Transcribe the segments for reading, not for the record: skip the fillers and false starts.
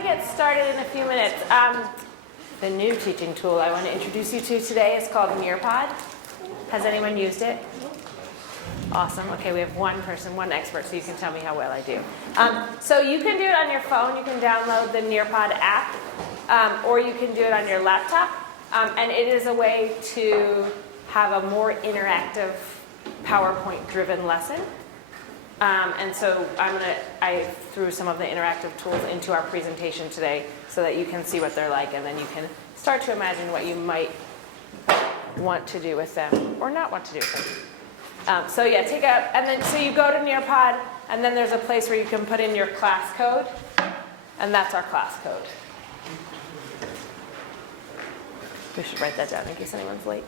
to get started in a few minutes. The new teaching tool I want to introduce you to today is called Nearpod. Has anyone used it? Awesome. Okay, we have one person, one expert, so you can tell me how well I do. So you can do it on your phone. You can download the Nearpod app, or you can do it on your laptop. And it is a way to have a more interactive PowerPoint-driven lesson. And so I threw some of the interactive tools into our presentation today so that you can see what they're like, and then you can start to imagine what you might want to do with them or not want to do with them. So yeah, so you go to Nearpod, and then there's a place where you can put in your class code, and that's our class code. We should write that down in case anyone's late.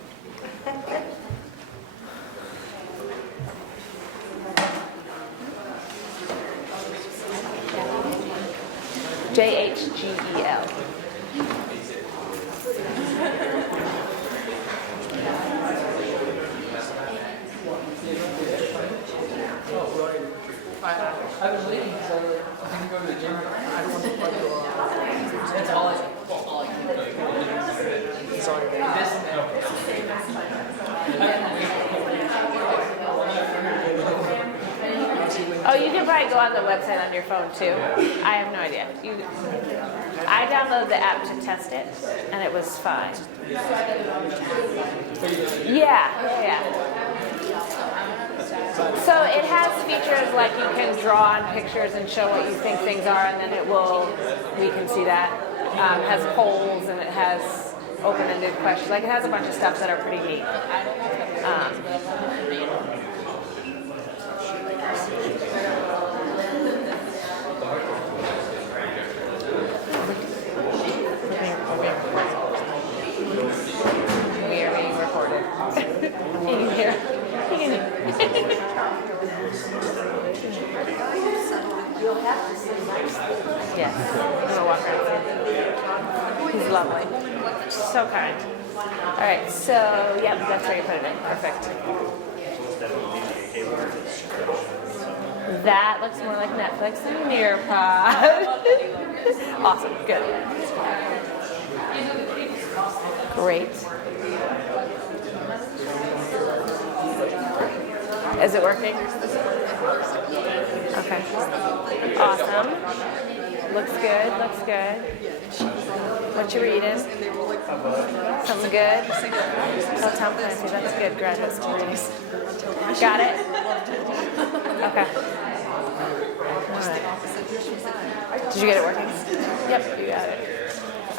JHGEL. I was leaving because I didn't go to the gym. I don't want to go. That's all I do. Sorry, Oh, you can probably go on the website on your phone too. I have no idea. I downloaded the app to test it, and it was fine. Yeah. So it has features like you can draw on pictures and show what you think things are, and then we can see that. Has polls, and it has open-ended questions. Like, it has a bunch of stuff that are pretty neat. We are being recorded. You can hear. You'll have to say nice things. Yes. I'm going to walk around. He's lovely. So kind. All right, so, yep, that's where you put it in. Perfect. That looks more like Netflix than Nearpod. Awesome. Good. Great. Is it working? Okay. Awesome. Looks good. Looks good. What you reading? Something good? Oh, Tom Clancy. That's good. Graduate school reading. Got it? Okay. All right. Did you get it working? Yep, you got it.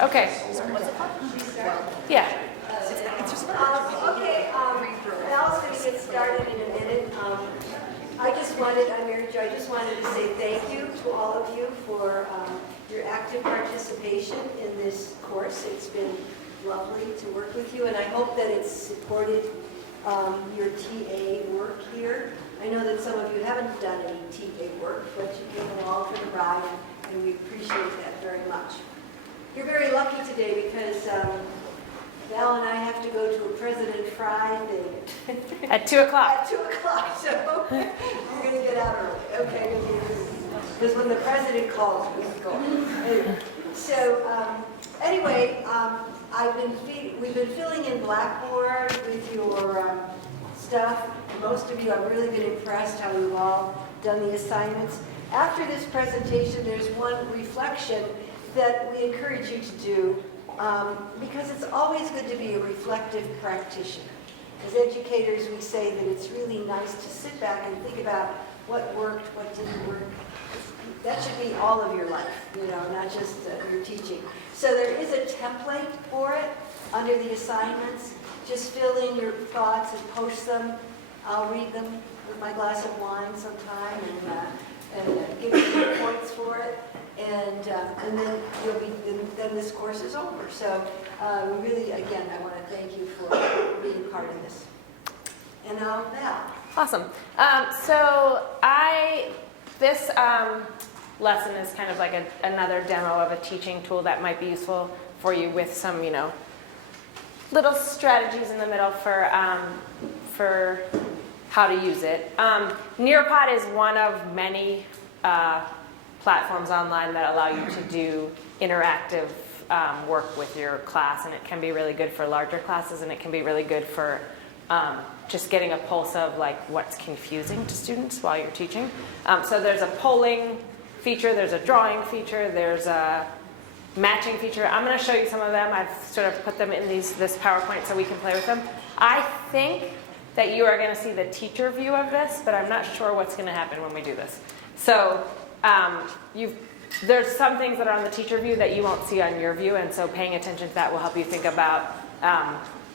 Okay. Yeah. Okay, Val's going to get started in a minute. I'm Mary Jo. I just wanted to say thank you to all of you for your active participation in this course. It's been lovely to work with you, and I hope that it's supported your TA work here. I know that some of you haven't done any TA work, but you came along for the ride, and we appreciate that very much. You're very lucky today because Val and I have to go to a President Fry thing. At 2 o'clock. At 2 o'clock, so we're going to get out early. Okay, because when the President calls, we can go. Anyway, so anyway, we've been filling in Blackboard with your stuff. Most of you, I've really been impressed how we've all done the assignments. After this presentation, there's one reflection that we encourage you to do. Because it's always good to be a reflective practitioner. As educators, we say that it's really nice to sit back and think about what worked, what didn't work. That should be all of your life, not just your teaching. So there is a template for it under the assignments. Just fill in your thoughts and post them. I'll read them with my glass of wine sometime and give you points for it. And then then this course is over. So really, again, I want to thank you for being part of this. And now, Val. Awesome. This lesson is kind of like another demo of a teaching tool that might be useful for you with some, little strategies in the middle for how to use it. Nearpod is one of many platforms online that allow you to do interactive work with your class, and it can be really good for larger classes, and it can be really good for just getting a pulse of like what's confusing to students while you're teaching. So there's a polling feature, there's a drawing feature, there's a matching feature. I'm going to show you some of them. I've sort of put them in this PowerPoint so we can play with them. I think that you are going to see the teacher view of this, but I'm not sure what's going to happen when we do this. So there's some things that are on the teacher view that you won't see on your view, and so paying attention to that will help you think about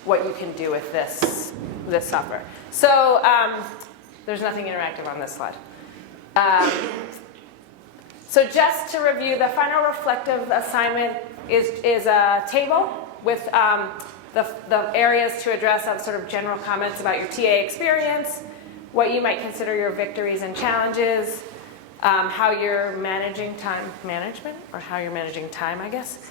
what you can do with this software. So there's nothing interactive on this slide. So just to review, the final reflective assignment is a table with the areas to address of sort of general comments about your TA experience, what you might consider your victories and challenges, how you're managing time management, or how you're managing time, I guess.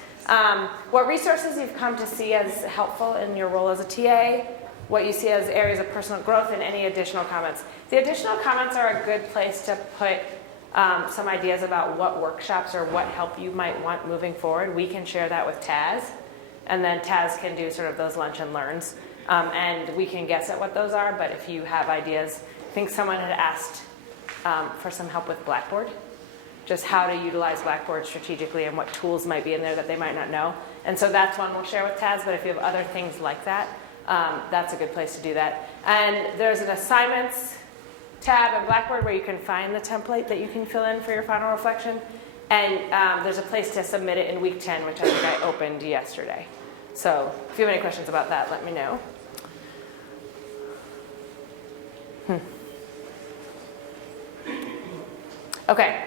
What resources you've come to see as helpful in your role as a TA, what you see as areas of personal growth, and any additional comments. The additional comments are a good place to put some ideas about what workshops or what help you might want moving forward. We can share that with Taz, and then Taz can do sort of those lunch and learns, and we can guess at what those are, but if you have ideas, I think someone had asked for some help with Blackboard, just how to utilize Blackboard strategically and what tools might be in there that they might not know. And so that's one we'll share with Taz, but if you have other things like that, that's a good place to do that. And there's an assignments tab in Blackboard where you can find the template that you can fill in for your final reflection. And there's a place to submit it in week 10, which I think I opened yesterday. So if you have any questions about that, let me know. Okay,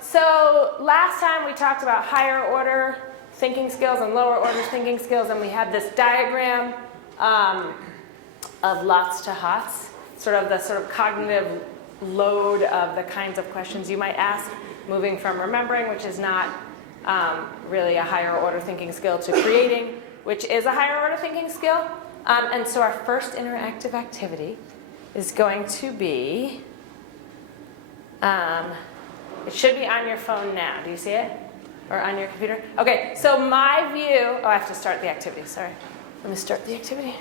so last time we talked about higher order thinking skills and lower order thinking skills, and we had this diagram of lots to hots, sort of cognitive load of the kinds of questions you might ask, moving from remembering, which is not really a higher order thinking skill, to creating, which is a higher order thinking skill. And so our first interactive activity is going to be, it should be on your phone now. Do you see it? Or on your computer? Okay, so my view, I have to start the activity, sorry. Let me start the activity.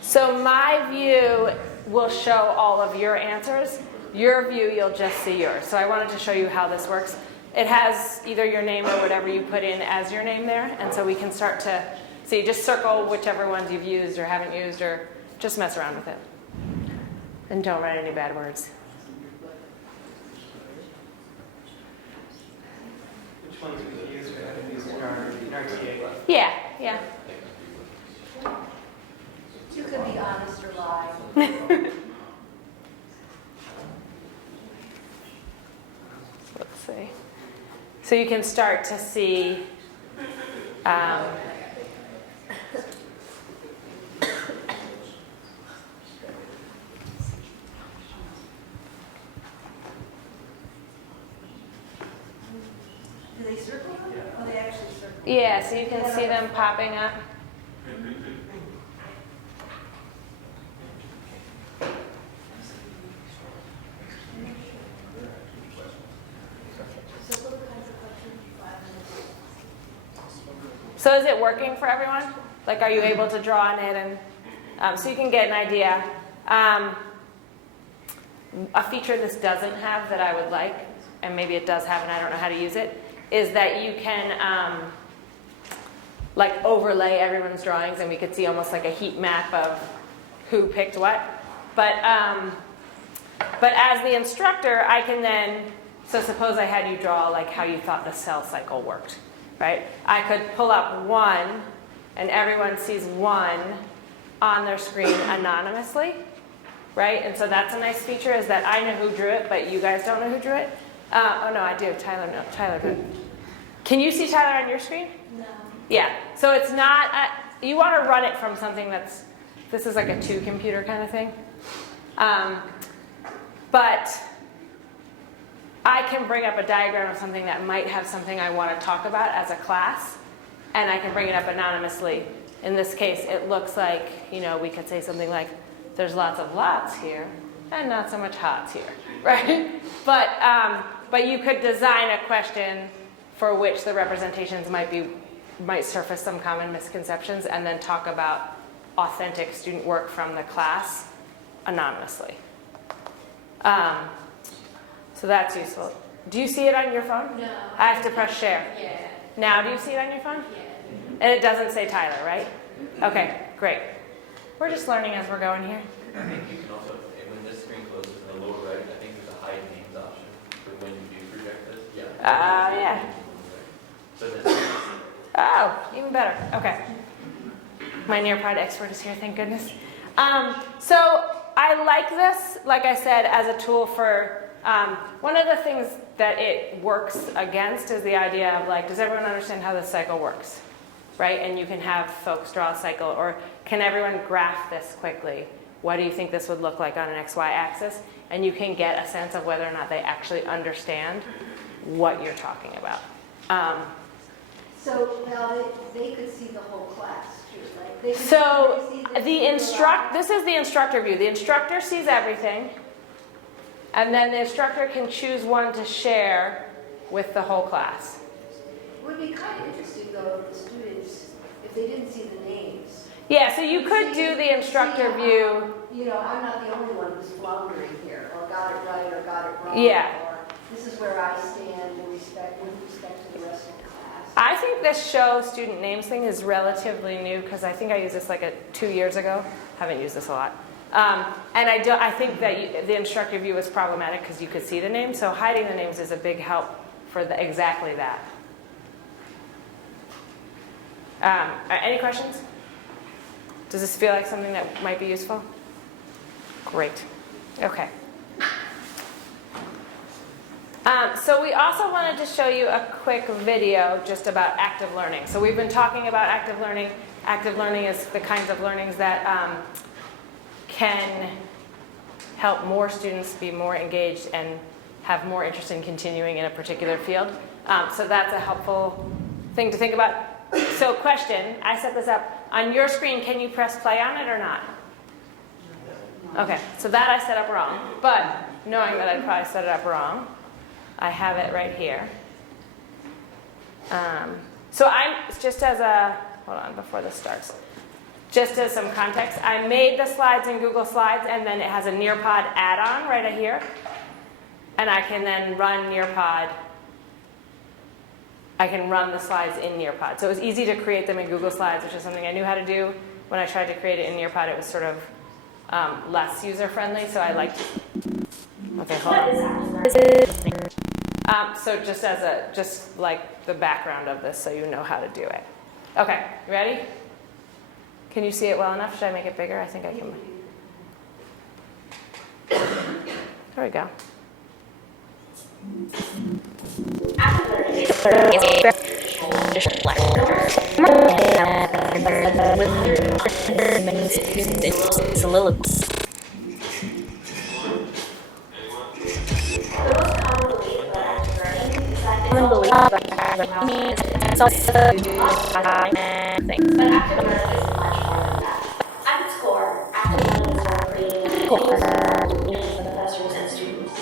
So my view will show all of your answers. Your view, you'll just see yours. So I wanted to show you how this works. It has either your name or whatever you put in as your name there, and so we can start to see, just circle whichever ones you've used or haven't used, or just mess around with it. And don't write any bad words. Which ones we use? We haven't used in our TA. Yeah, yeah. You could be honest or lie. Let's see. So you can start to see Do they circle? Oh, they actually circle. yeah, so you can see them popping up. So is it working for everyone? Like, are you able to draw on it? And so you can get an idea. A feature this doesn't have that I would like, and maybe it does have and I don't know how to use it, is that you can like overlay everyone's drawings, and we could see almost like a heat map of who picked what. But as the instructor, I can then, so suppose I had you draw like how you thought the cell cycle worked. Right? I could pull up one, and everyone sees one on their screen anonymously, right? And so that's a nice feature, is that I know who drew it, but you guys don't know who drew it. Oh no, I do. Tyler drew it. Can you see Tyler on your screen? No. Yeah. So it's not. You want to run it from something that's. This is like a two-computer kind of thing. But I can bring up a diagram of something that might have something I want to talk about as a class, and I can bring it up anonymously. In this case, it looks like, we could say something like, there's lots of lots here, and not so much hots here. right? But you could design a question for which the representations might surface some common misconceptions, and then talk about authentic student work from the class anonymously. So that's useful. Do you see it on your phone? No. I have to press share. Yeah. Now do you see it on your phone? Yeah. And it doesn't say Tyler, right? Okay, great. We're just learning as we're going here. I think you can also, when this screen closes in the lower right, I think there's a hide names option for when you do project this. Yeah. Yeah. So that's, Oh, even better. Okay. My Nearpod expert is here, thank goodness. So I like this, like I said, as a tool for, one of the things that it works against is the idea of like, does everyone understand how this cycle works? Right? And you can have folks draw a cycle, or can everyone graph this quickly? What do you think this would look like on an XY axis? And you can get a sense of whether or not they actually understand what you're talking about. So now they could see the whole class too, right? They could So see this is the instructor view. The instructor sees everything, and then the instructor can choose one to share with the whole class. It would be kind of interesting though if the students, if they didn't see the names. Yeah, so you could do the instructor view. You know, I'm not the only one who's floundering here, or got it right, or got it wrong. Yeah. Or this is where I stand with respect to the rest of the class. I think this show student names thing is relatively new, because I think I used this like 2 years ago. Haven't used this a lot. And I think that the instructor view is problematic because you could see the names, so hiding the names is a big help for exactly that. Any questions? Does this feel like something that might be useful? Great. Okay. So we also wanted to show you a quick video just about active learning. So we've been talking about active learning. Active learning is the kinds of learnings that can help more students be more engaged and have more interest in continuing in a particular field. So that's a helpful thing to think about. So question, I set this up. On your screen, can you press play on it or not? Okay, so that I set up wrong. But knowing that I'd probably set it up wrong, I have it right here. So I'm, just as a, hold on before this starts. Just as some context, I made the slides in Google Slides, and then it has a Nearpod add-on right here. And I can then run Nearpod. I can run the slides in Nearpod. So it was easy to create them in Google Slides, which is something I knew how to do. When I tried to create it in Nearpod, it was sort of less user-friendly, so I liked it. Okay, hold on. So just like the background of this, so you know how to do it. Okay, you ready? Can you see it well enough? Should I make it bigger? I think I can. There we go. At its core, active learning is about creating professors and students.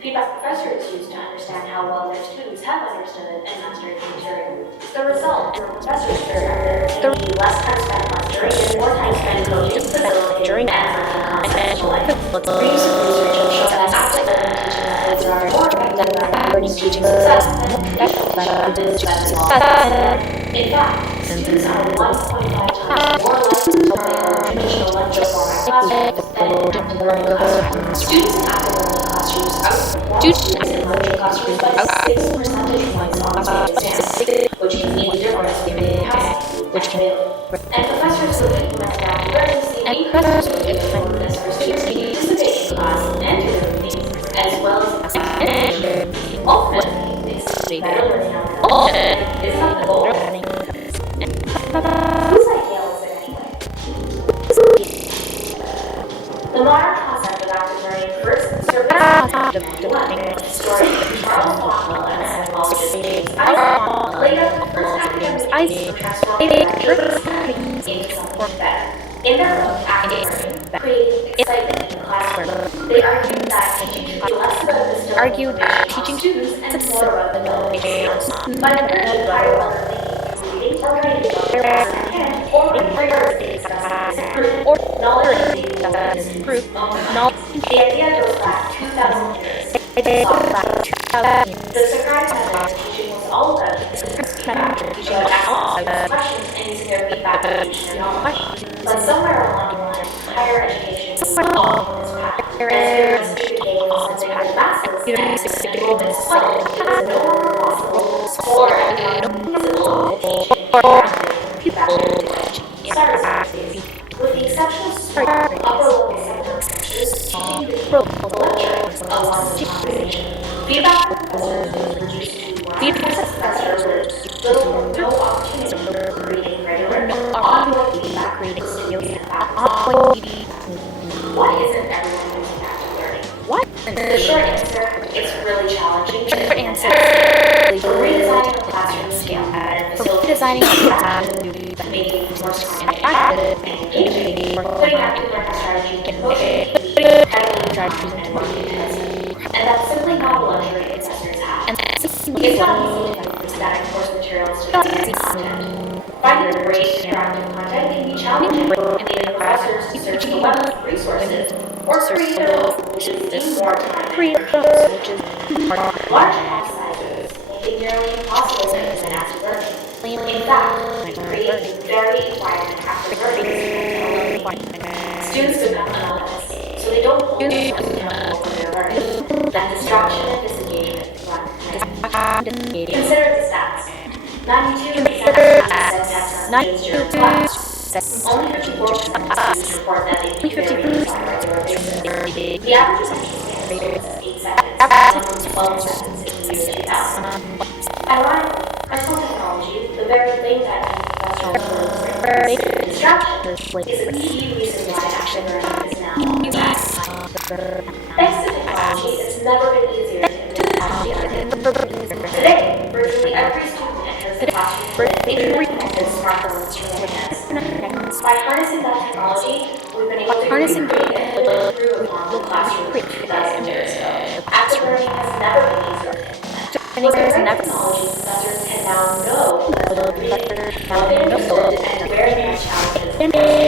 Feedback professors use to understand how well their students have understood and mastered the material. The result, from a professor's perspective, can be less time spent lecturing and more time spent coaching, facilitating, and working concepts to life. Recent research has shown that active learning teaching methods are more effective at learning teaching success than traditional success. In fact, students are 1.5 times more likely to learn in a traditional lecture format classrooms than in active learning classrooms. Students in active learning classrooms outperform students in virtual classrooms by 6 percentage points on exams, which can mean the difference between capacity and ability. And professors who implement active learning see 8% effectiveness for students to participate in class and do their routines, as well as extend. Ultimately, it's better learning outcomes. It's not the goal. Whose ideal is it anyway? The modern concept of active learning first surfaced in 1991. Historian Charles Boswell and psychologist James Eisner laid out the first academic ideas for transforming lectures into something better. In their book, Active Learning, Creating Excitement in the Classroom, they argued that teaching should be less argued teaching students and more relevant skills. By encouraging higher order thinking through reading or writing about the task at hand, or prioritizing discussing is proof. Knowledge is being is proof. The idea goes back 2,000 years. The Socratic method of teaching was all about asking questions and using their feedback to teach their knowledge. But somewhere along the line, higher education was all on this path. As students became something the masses, and enrollment swelled, it was no longer possible for everyone feasible to teach in grounded feedback language. Sorry, with the exception of small, upper-level seminar structures, teaching became lecture along with conversation. Feedback from professors was reduced to one professor with little or no opportunity for creating regular, ongoing feedback skills and practice. Why isn't everyone using active learning? The short answer, it's really challenging. We're redesigning the classroom scale and facilitating interaction, making it more interactive and engaging, putting active learning strategies in motion, heavily driving and marketing. And that's simply not a luxury professors have. It's not easy to find static course materials to create content. Finding great interactive content can be challenging, and leading professors to search the web for resources or create their own, which is even more time. Large class sizes make it nearly impossible to implement active learning. In fact, creating a very required active learning is students become anonymous, so they don't hold themselves accountable for their learning. That distraction and disengagement run high. Consider the stats. 92% of students said tests during class. Only 54% of students report that they keep their readings on a regular basis. The average attention span is 8 seconds, down from 12 seconds in the year 2000. Ironically, personal technology, the very thing that professors learn distraction, is a key reason why active learning is now on the rise. Thanks to technology, it's never been easier to implement active learning. Today, virtually every student enters the classroom with internet-connected smartphones in their hands. By harnessing that technology, we've been able to recreate and improve upon the classroom 2,000 years ago. Active learning has never been easier to implement. With the right technology, professors can now know what they're reading, what they understood, and where there are challenges and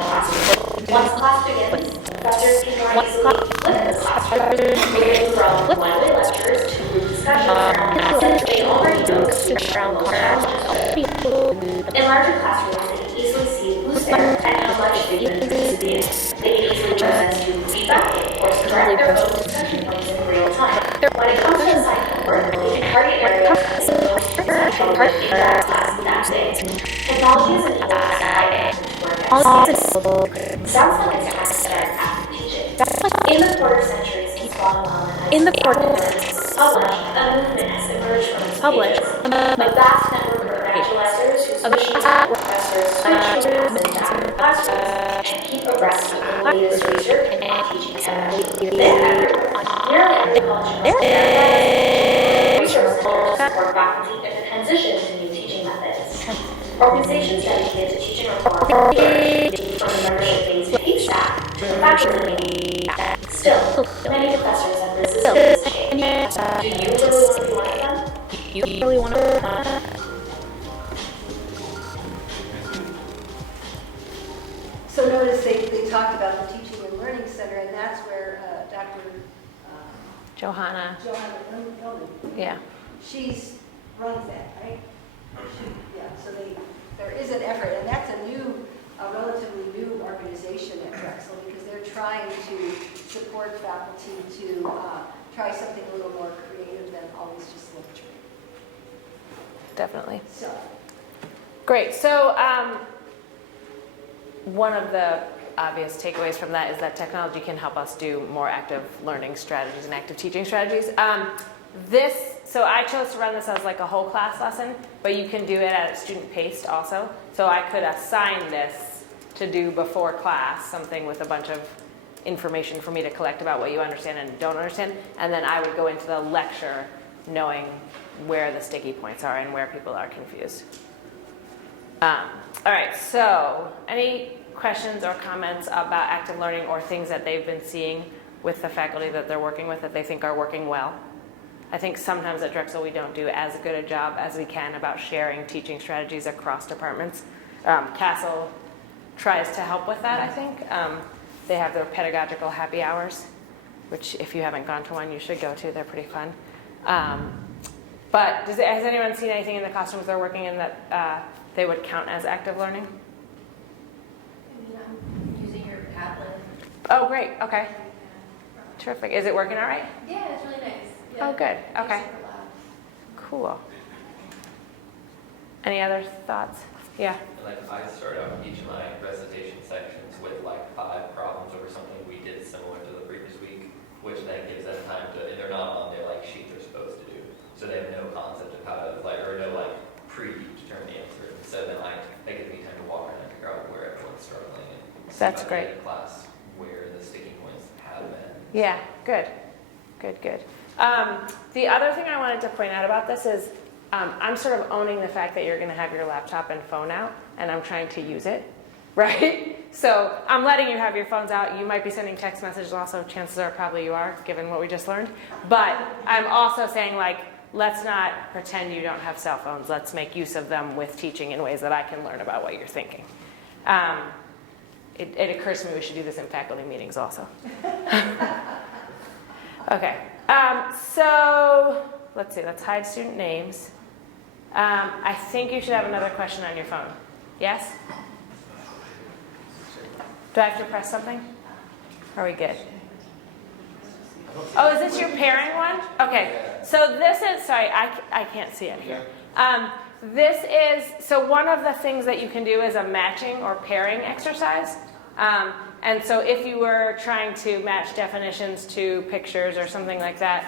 classroom. Once class begins, professors can more easily flip the classroom, moving from one-way lectures to group discussions around lessons they already know students are most challenged with. In larger classrooms, they can easily see who's there and how much students participate. They can easily present student feedback or direct their own discussion points in real time. When it comes to assigned homework, they can target areas that they know students have homework in that class that day. Technology is enabled us to hide active work at scale. Sounds like it's time to start active teaching. In the quarter centuries since Guatemala has published, a movement has emerged from its pages. A vast network of evangelizers whose mission is to help professors switch from active classrooms and keep abreast of the latest research and teaching technology. They're everywhere. Nearly every college must have resource centers to support faculty in the transition to new teaching methods. Organizations dedicated to teaching reform from the membership-based paid staff to the faculty. Still, many professors have resisted this change. Do you really want to be one of them? So notice they talked about the Teaching and Learning Center, and that's where Dr. Johanna. Hillman, Yeah. she's runs that, right? Yeah, so there is an effort, and that's a relatively new organization at Drexel, because they're trying to support faculty to try something a little more creative than always just lecturing. Definitely. So, Great. So one of the obvious takeaways from that is that technology can help us do more active learning strategies and active teaching strategies. So I chose to run this as like a whole class lesson, but you can do it at student-paced also. So I could assign this to do before class, something with a bunch of information for me to collect about what you understand and don't understand, and then I would go into the lecture knowing where the sticky points are and where people are confused. All right, so any questions or comments about active learning or things that they've been seeing with the faculty that they're working with that they think are working well. I think sometimes at Drexel we don't do as good a job as we can about sharing teaching strategies across departments. Castle tries to help with that, I think. They have their pedagogical happy hours, which if you haven't gone to one, you should go to. They're pretty fun. But has anyone seen anything in the classrooms they're working in that they would count as active learning? I'm using your Padlet. Oh, great. Okay. Terrific. Is it working all right? Yeah, it's really nice. Yeah. Oh, good. They're Okay. super loud. Cool. Any other thoughts? Yeah. Like I start out each of my recitation sections with like 5 problems over something we did similar to the previous week, which then gives them time to, and they're not on their like sheet they're supposed to do. So they have no concept of how to like, or no like predetermined answer. So then that gives me time to walk around and figure out where everyone's struggling and see That's by the great. end of class where the sticking points have been. Yeah. Good. Good, good. The other thing I wanted to point out about this is I'm sort of owning the fact that you're going to have your laptop and phone out, and I'm trying to use it, right? So I'm letting you have your phones out. You might be sending text messages also. Chances are probably you are, given what we just learned. But I'm also saying, like, let's not pretend you don't have cell phones. Let's make use of them with teaching in ways that I can learn about what you're thinking. It occurs to me we should do this in faculty meetings also. Okay. So let's see. Let's hide student names. I think you should have another question on your phone. Yes? Do I have to press something? Are we good? Oh, is this your pairing one? Okay. So this is, sorry, I can't see it here. This is, so one of the things that you can do is a matching or pairing exercise. And so if you were trying to match definitions to pictures or something like that,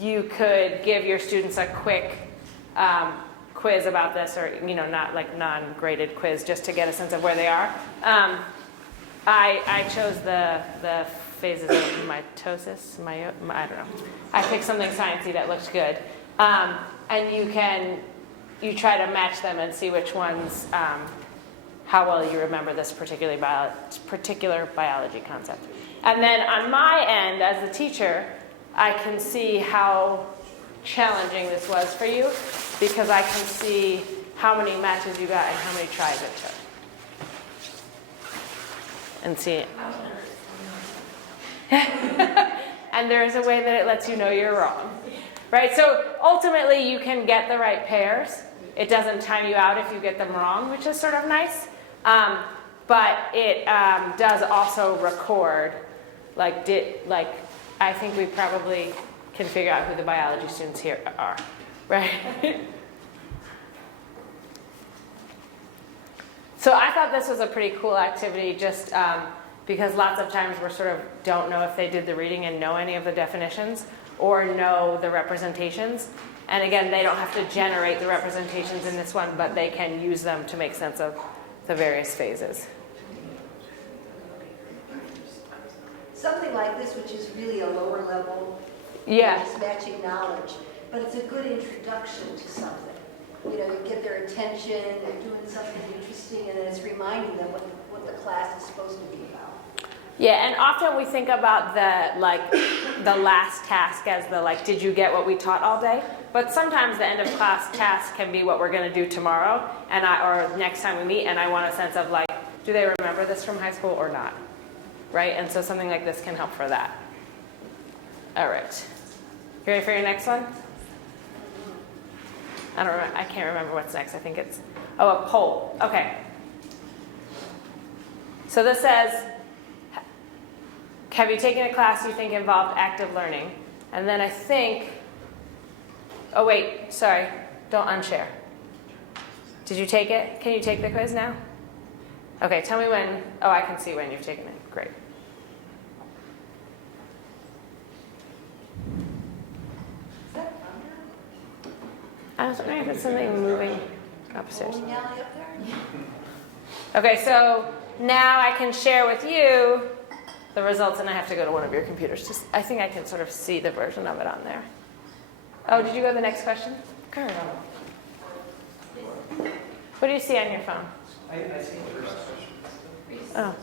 you could give your students a quick quiz about this, or not like non-graded quiz, just to get a sense of where they are. I chose the phases of mitosis, I don't know. I picked something sciencey that looked good, and you try to match them and see which ones. How well you remember this particular biology concept. And then on my end, as the teacher, I can see how challenging this was for you, because I can see how many matches you got and how many tries it took. And see. And there is a way that it lets you know you're wrong. Right? So ultimately, you can get the right pairs. It doesn't time you out if you get them wrong, which is sort of nice. But it does also record, I think we probably can figure out who the biology students here are, right? So I thought this was a pretty cool activity, just because lots of times we sort of don't know if they did the reading and know any of the definitions or know the representations. And again, they don't have to generate the representations in this one, but they can use them to make sense of the various phases. Something like this, which is really a lower level, Yeah. just matching knowledge, but it's a good introduction to something. You get their attention, they're doing something interesting, and then it's reminding them what the class is supposed to be about. Yeah, and often we think about the last task as did you get what we taught all day? But sometimes the end of class task can be what we're going to do tomorrow, or next time we meet, and I want a sense of do they remember this from high school or not? Right? And so something like this can help for that. All right. You ready for your next one? I can't remember what's next. I think it's, a poll. Okay. So this says, have you taken a class you think involved active learning? And then I think, oh wait, sorry, don't unshare. Did you take it? Can you take the quiz now? Okay, tell me when. Oh, I can see when you've taken it. Great. Is that thunder? I was wondering if it's something moving upstairs. Bowling alley up there? Okay, so now I can share with you the results, and I have to go to one of your computers. I think I can sort of see the version of it on there. Oh, did you go to the next question? Girl. What do you see on your phone? I see the first question. Oh.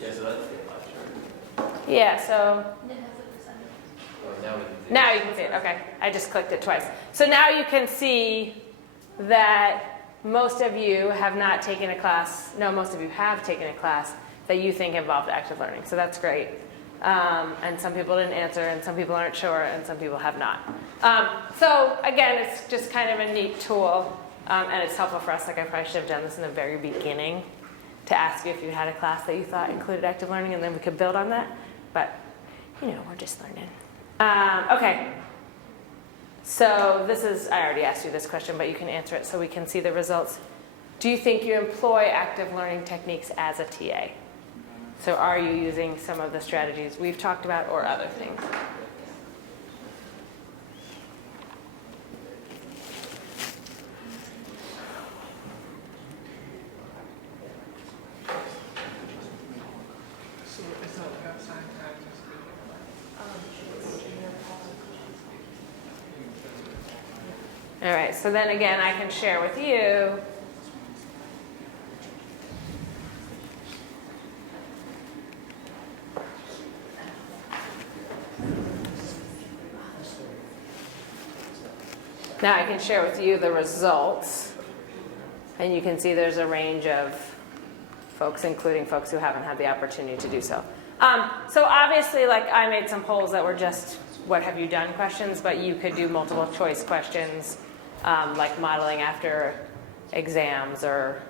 Yeah, so that's the lecture. Yeah, so And it has a percentage. now you can see it. Okay, I just clicked it twice. So now you can see that most of you have not taken a class. No, most of you have taken a class that you think involved active learning. So that's great. And some people didn't answer, and some people aren't sure, and some people have not. So again, it's just kind of a neat tool, and it's helpful for us. Like I probably should have done this in the very beginning to ask you if you had a class that you thought included active learning, and then we could build on that. But you know, we're just learning. Okay. So this is, I already asked you this question, but you can answer it so we can see the results. Do you think you employ active learning techniques as a TA? So are you using some of the strategies we've talked about or other things? All right, so then again, I can share with you now I can share with you the results, and you can see there's a range of folks, including folks who haven't had the opportunity to do so. So obviously, like I made some polls that were just what have you done questions, but you could do multiple choice questions, like modeling after exams or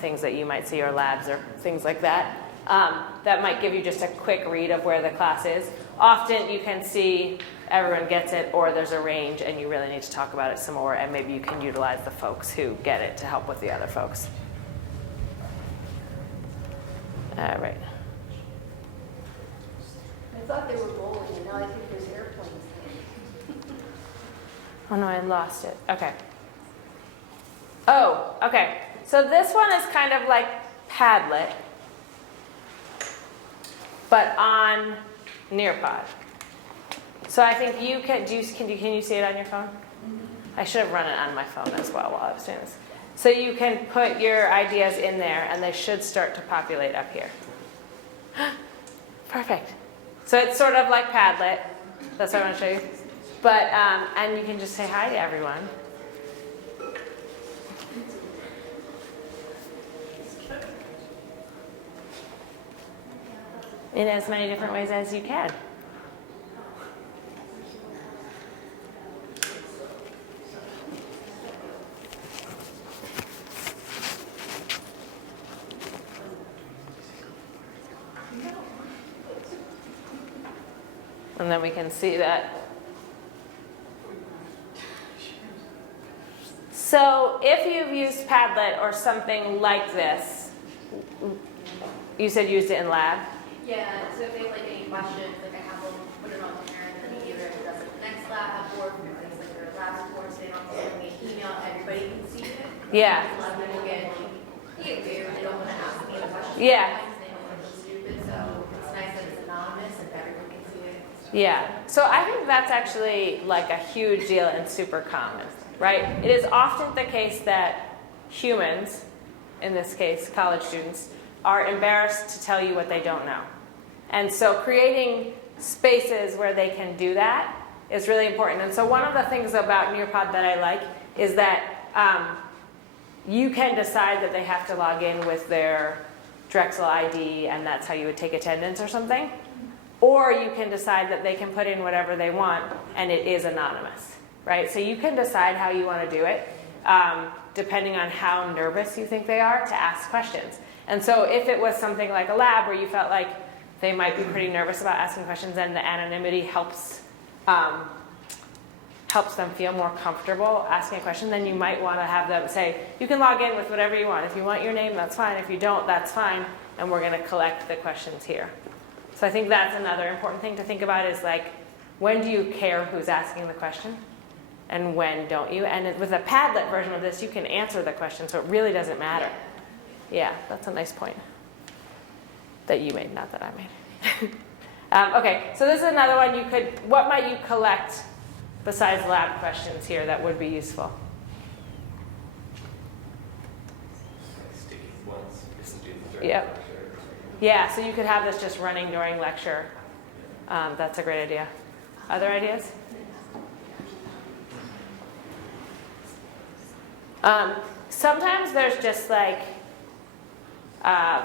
things that you might see, or labs or things like that. That might give you just a quick read of where the class is. Often you can see everyone gets it, or there's a range and you really need to talk about it some more, and maybe you can utilize the folks who get it to help with the other folks. All right. I thought they were bowling, and now I think there's airplanes. Oh no, I lost it. Okay. Oh, okay. So this one is kind of like Padlet, but on Nearpod. So I think you can can you see it on your phone? I should have run it on my phone as well while I was doing this. So you can put your ideas in there, and they should start to populate up here. Perfect. So it's sort of like Padlet. That's what I want to show you. But and you can just say hi to everyone. In as many different ways as you can. And then we can see that. So if you've used Padlet or something like this, you said used it in lab? Yeah, so if they have like any questions, like I have them put it on there, and then either does it next lab, or if it's like their lab support, so they don't have to send me an email, everybody can see it. Yeah. A lot of people get weird, they don't want to ask me the questions. Yeah. They don't want to look stupid, so it's nice that it's anonymous and everyone can see it. Yeah. So I think that's actually like a huge deal and super common, right? It is often the case that humans, in this case college students, are embarrassed to tell you what they don't know. And so creating spaces where they can do that is really important. And so one of the things about Nearpod that I like is that you can decide that they have to log in with their Drexel ID, and that's how you would take attendance or something. Or you can decide that they can put in whatever they want, and it is anonymous, right? So you can decide how you want to do it, depending on how nervous you think they are to ask questions. And so if it was something like a lab where you felt like they might be pretty nervous about asking questions, and the anonymity helps them feel more comfortable asking a question, then you might want to have them say, you can log in with whatever you want. If you want your name, that's fine. If you don't, that's fine. And we're going to collect the questions here. So I think that's another important thing to think about is like, when do you care who's asking the question? And when don't you? And with a Padlet version of this, you can answer the question, so it really doesn't matter. Yeah, that's a nice point that you made, not that I made. Okay, so this is another one you could, what might you collect besides lab questions here that would be useful? Sticky ones. Students during Yep. lecture. Yeah, so you could have this just running during lecture. That's a great idea. Other ideas? Sometimes there's just like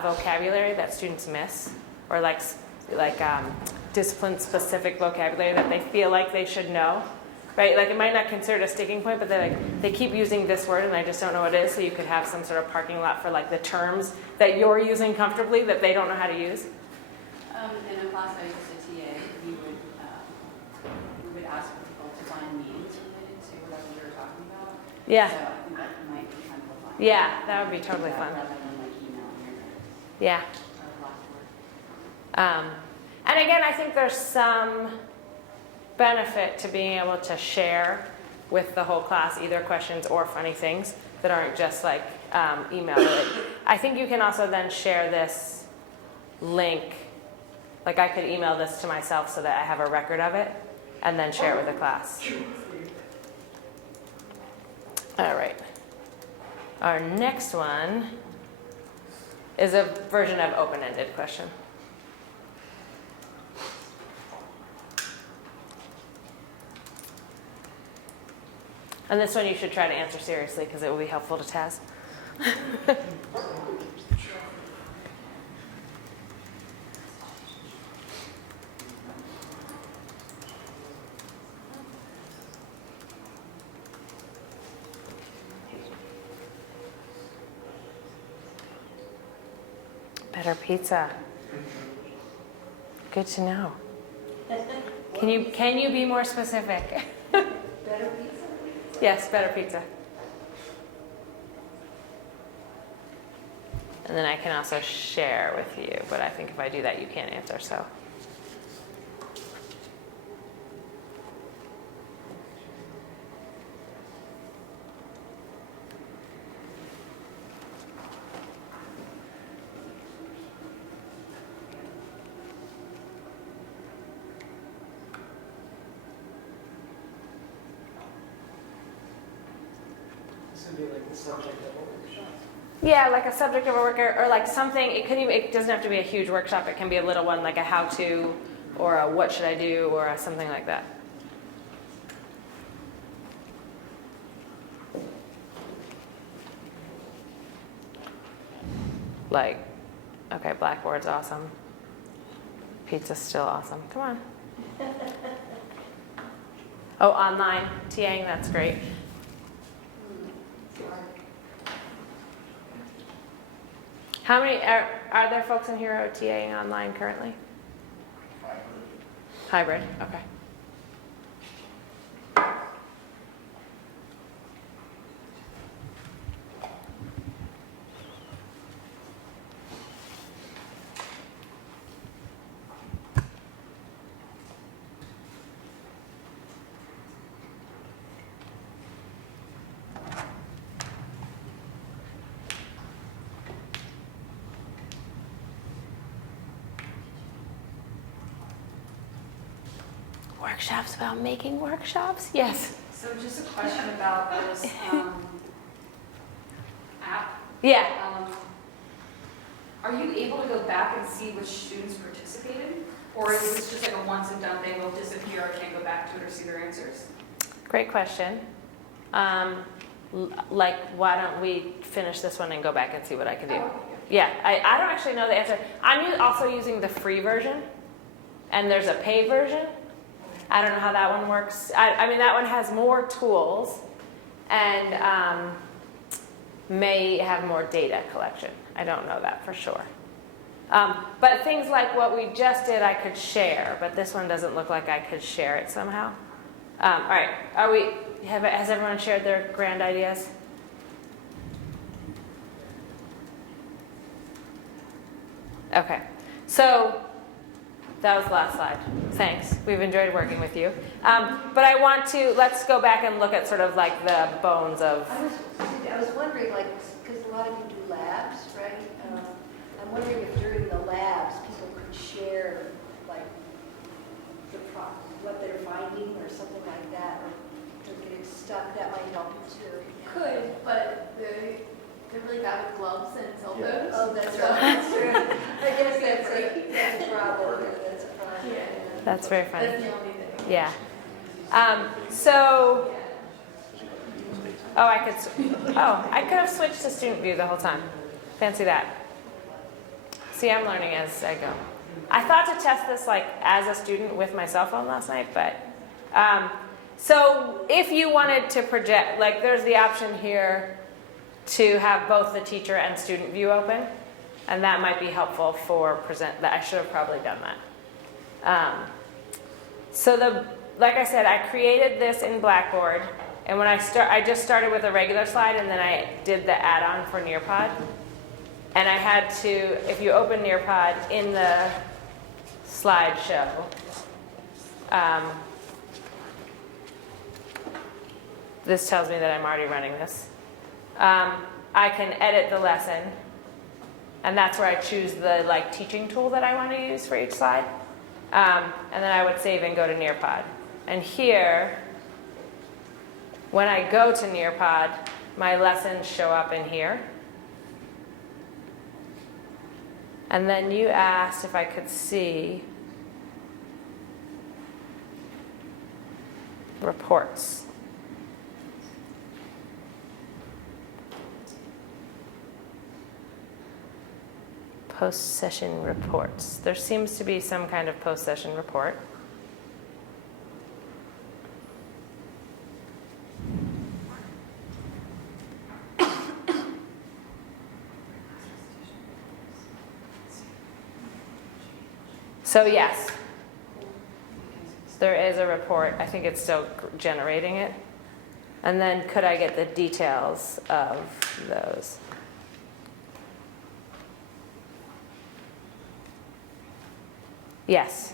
vocabulary that students miss, or like discipline-specific vocabulary that they feel like they should know, right? Like it might not consider it a sticking point, but they keep using this word and I just don't know what it is. So you could have some sort of parking lot for like the terms that you're using comfortably that they don't know how to use. In a class I used to TA, we would ask people to find memes related to whatever we were talking about. Yeah. So I think that might be kind of fun. Yeah, that would be totally fun. Rather than like emailing your Yeah. Blackboard. And again, I think there's some benefit to being able to share with the whole class either questions or funny things that aren't just like email related. I think you can also then share this link. Like I could email this to myself so that I have a record of it and then share it with the class. All right. Our next one is a version of open-ended question. And this one you should try to answer seriously because it will be helpful to Taz. Better pizza. Good to know. Can you be more specific? Better pizza? Yes, better pizza. And then I can also share with you, but I think if I do that, you can't answer, so. This would be like the subject of a workshop. Yeah, like a subject of a worker, or like something, it doesn't have to be a huge workshop, it can be a little one, like a how-to, or a what should I do, or a something like that. Like, okay, Blackboard's awesome. Pizza's still awesome. Come on. Oh, online TAing, that's great. How many, are there folks in here who are TAing online currently? Hybrid, okay. Workshops about making workshops? Yes. So just a question about this app. Yeah. Are you able to go back and see which students participated? Or is this just like a once and done, they will disappear, I can't go back to it or see their answers? Great question. Like, why don't we finish this one and go back and see what I can do? Yeah, I don't actually know the answer. I'm also using the free version, and there's a paid version. I don't know how that one works. I mean, that one has more tools and may have more data collection. I don't know that for sure. But things like what we just did, I could share, but this one doesn't look like I could share it somehow. All right, has everyone shared their grand ideas? Okay, so that was the last slide. Thanks. We've enjoyed working with you. But let's go back and look at sort of like the bones of. I was wondering, like, because a lot of you do labs, right? I'm wondering if during the labs, people could share, like, what they're finding or something like that, or getting stuck. That might help you too. Could, but they're really bad with gloves and cell phones. Oh, that's right. That's true. I guess that's a problem. That's a problem. Yeah. That's very funny. That's the only thing. Yeah. So, I could have switched to student view the whole time. Fancy that. See, I'm learning as I go. I thought to test this like as a student with my cell phone last night, but so if you wanted to project, like there's the option here to have both the teacher and student view open, and that might be helpful for that. I should have probably done that. Like I said, I created this in Blackboard, and when I just started with a regular slide, and then I did the add-on for Nearpod. And I had to, if you open Nearpod in the slideshow, this tells me that I'm already running this. I can edit the lesson, and that's where I choose the teaching tool that I want to use for each slide. And then I would save and go to Nearpod. And here, when I go to Nearpod, my lessons show up in here. And then you asked if I could see reports. Post-session reports. There seems to be some kind of post-session report. So yes, there is a report. I think it's still generating it. And then could I get the details of those? Yes.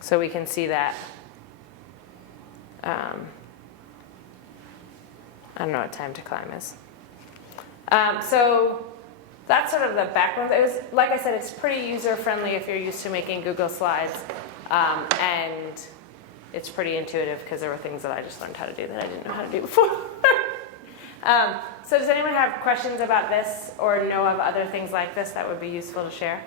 So we can see that. I don't know what time to climb is. So that's sort of the background. It was, like I said, it's pretty user-friendly if you're used to making Google Slides. And it's pretty intuitive because there were things that I just learned how to do that I didn't know how to do before. So does anyone have questions about this or know of other things like this that would be useful to share?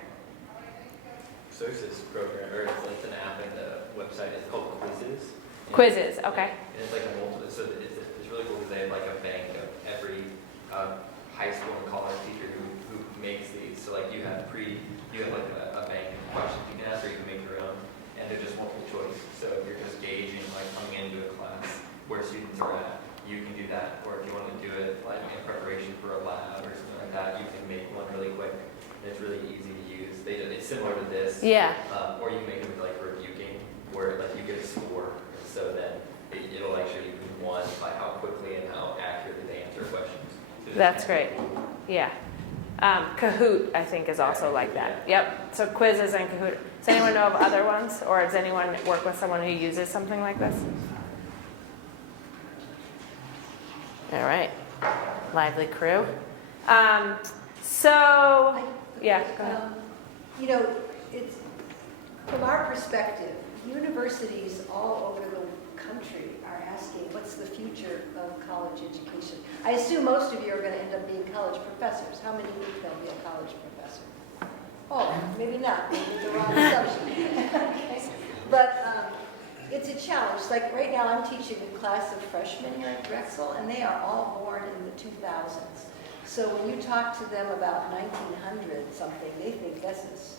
So there's this program, or it's an app in the website, it's called Quizzes. Quizzes, okay. And it's like a multiple, so it's really cool because they have like a bank of every high school and college teacher who makes these. So like you have like a bank of questions you can ask, or you can make your own, and they're just multiple choice. So if you're just gauging like coming into a class where students are at, you can do that. Or if you want to do it like in preparation for a lab or something like that, you can make one really quick. And it's really easy to use. It's similar to this. Yeah. Or you can make it with like review game, where like you get a score, so then it'll like show you who won by how quickly and how accurately they answer questions. So That's great. Yeah. Kahoot, I think, is also like that. Yep. So Quizzes and Kahoot. Does anyone know of other ones? Or does anyone work with someone who uses something like this? All right. Lively crew. Yeah, go ahead. You know, it's from our perspective, universities all over the country are asking, what's the future of college education? I assume most of you are going to end up being college professors. How many think they'll be a college professor? Oh, maybe not. Maybe the wrong assumption. Okay. But it's a challenge. Like right now, I'm teaching a class of freshmen here at Drexel, and they are all born in the 2000s. So when you talk to them about 1900 something, they think this is,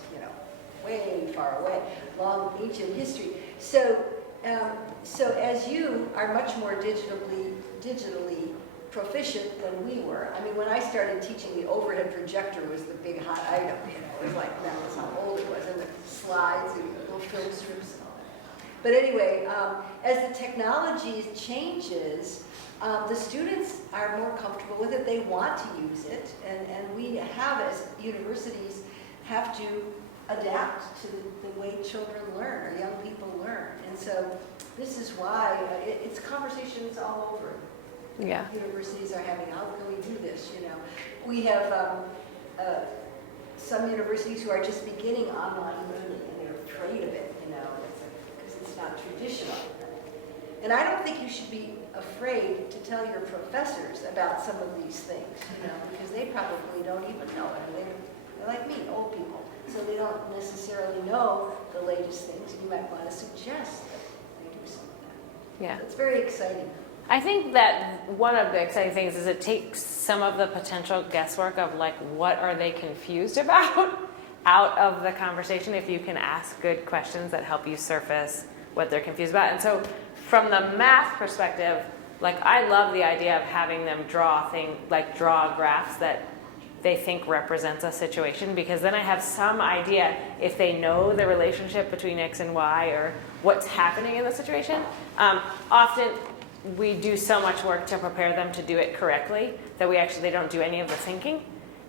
way far away, long ancient history. So as you are much more digitally proficient than we were. I mean, when I started teaching, the overhead projector was the big hot item. It was like that was how old it was, and the slides and little film strips and all that. But anyway, as the technology changes, the students are more comfortable with it. They want to use it, and we have, as universities, have to adapt to the way children learn or young people learn. And so this is why it's conversations all over. Yeah. Universities are having, how can we do this, We have some universities who are just beginning online learning, and they're afraid of it, because it's not traditional. And I don't think you should be afraid to tell your professors about some of these things, because they probably don't even know it. They're like me, old people, so they don't necessarily know the latest things. You might want to suggest that they do some of that. Yeah. So it's very exciting. I think that one of the exciting things is it takes some of the potential guesswork of like what are they confused about out of the conversation if you can ask good questions that help you surface what they're confused about. And so from the math perspective, like I love the idea of having them draw graphs that they think represents a situation, because then I have some idea if they know the relationship between X and Y or what's happening in the situation. Often we do so much work to prepare them to do it correctly that they don't do any of the thinking.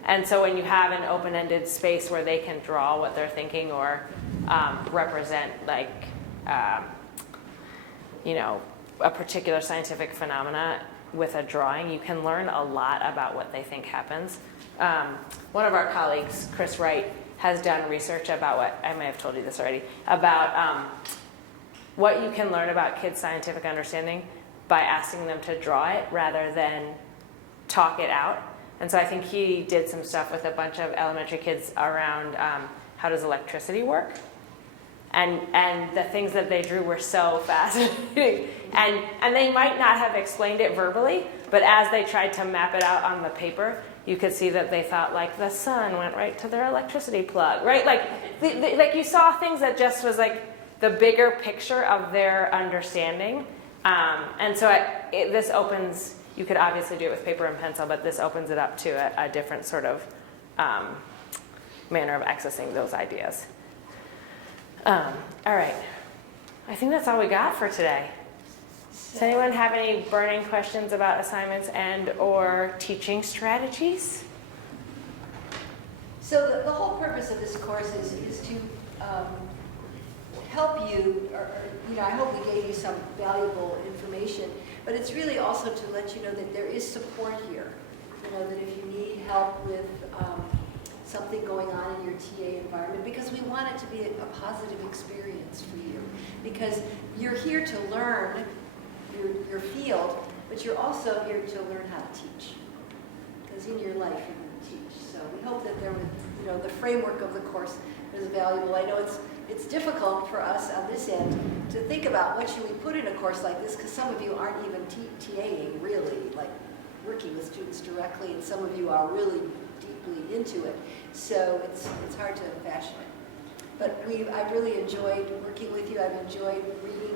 And so when you have an open-ended space where they can draw what they're thinking or represent a particular scientific phenomena with a drawing, you can learn a lot about what they think happens. One of our colleagues, Chris Wright, has done research about I may have told you this already, about what you can learn about kids' scientific understanding by asking them to draw it rather than talk it out. And so I think he did some stuff with a bunch of elementary kids around how does electricity work. And the things that they drew were so fascinating. And they might not have explained it verbally, but as they tried to map it out on the paper, you could see that they thought like the sun went right to their electricity plug, right? Like you saw things that just was like the bigger picture of their understanding. And so this opens, you could obviously do it with paper and pencil, but this opens it up to a different sort of manner of accessing those ideas. All right. I think that's all we got for today. Does anyone have any burning questions about assignments and or teaching strategies? So the whole purpose of this course is to help you, I hope we gave you some valuable information, but it's really also to let you know that there is support here. That if you need help with something going on in your TA environment, because we want it to be a positive experience for you, because you're here to learn your field, but you're also here to learn how to teach, because in your life you're going to teach. So we hope that the framework of the course is valuable. I know it's difficult for us on this end to think about what should we put in a course like this, because some of you aren't even TAing really, like working with students directly, and some of you are really deeply into it. So it's hard to fashion it. But I've really enjoyed working with you. I've enjoyed reading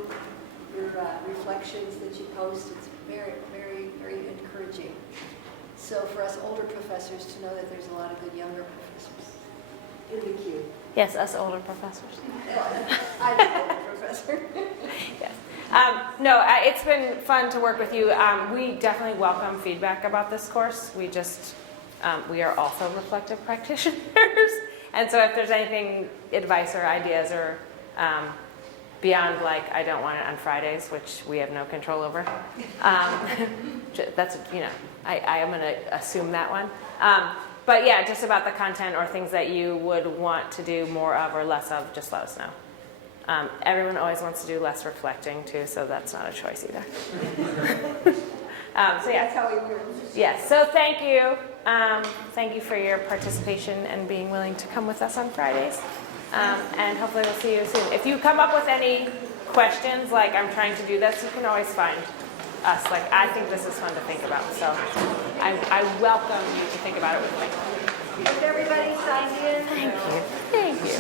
your reflections that you post. It's very, very, very encouraging. So for us older professors to know that there's a lot of good younger professors. It'll be cute. Yes, us older professors. I'm an older professor. Yes. It's been fun to work with you. We definitely welcome feedback about this course. We are also reflective practitioners. And so if there's anything, advice or ideas or beyond I don't want it on Fridays, which we have no control over. That's, I am going to assume that one. But yeah, just about the content or things that you would want to do more of or less of, just let us know. Everyone always wants to do less reflecting too, so that's not a choice either. So yeah. That's how we learn. Yes, so thank you. Thank you for your participation and being willing to come with us on Fridays. And hopefully we'll see you soon. If you come up with any questions, like I'm trying to do this, you can always find us. I think this is fun to think about. So I welcome you to think about it with me. If everybody signed in. Thank you. Thank you.